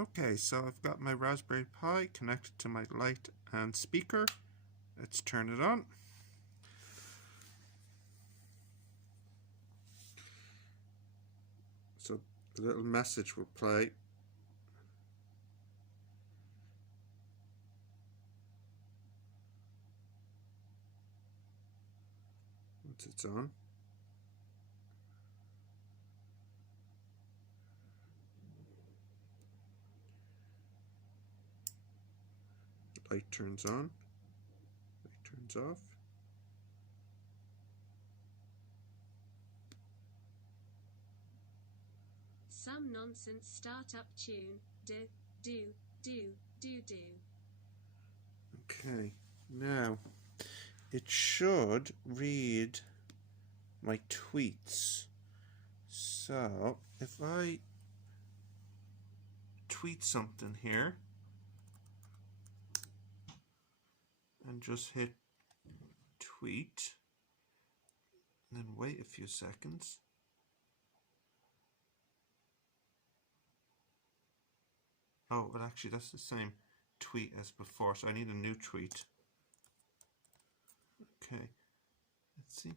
Okay, so I've got my Raspberry Pi connected to my light and speaker. Let's turn it on. So the little message will play. Once it's on. The light turns on. Light turns off. Some nonsense startup tune. Do. Okay, now it should read my tweets. So if I tweet something here and just hit tweet and then wait a few seconds. Oh, well actually that's the same tweet as before, so I need a new tweet. Okay, let's see.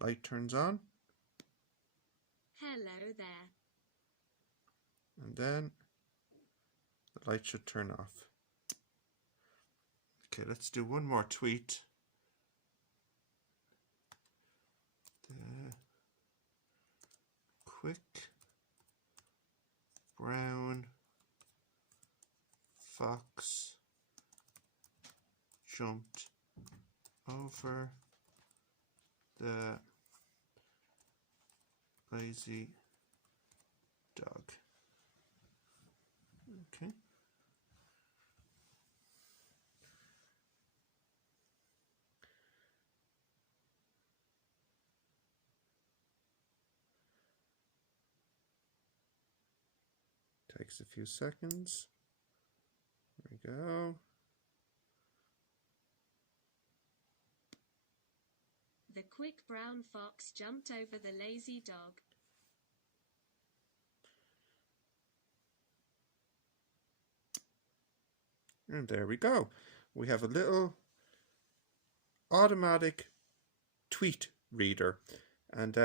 Light turns on. Hello there. And then the light should turn off. Okay, let's do one more tweet. The quick brown fox jumped over the lazy dog. Okay. Takes a few seconds. There we go. The quick brown fox jumped over the lazy dog. And there we go. We have a little automatic tweet reader, and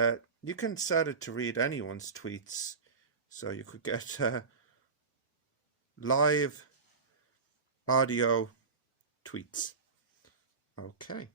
you can set it to read anyone's tweets, so you could get live audio tweets. Okay.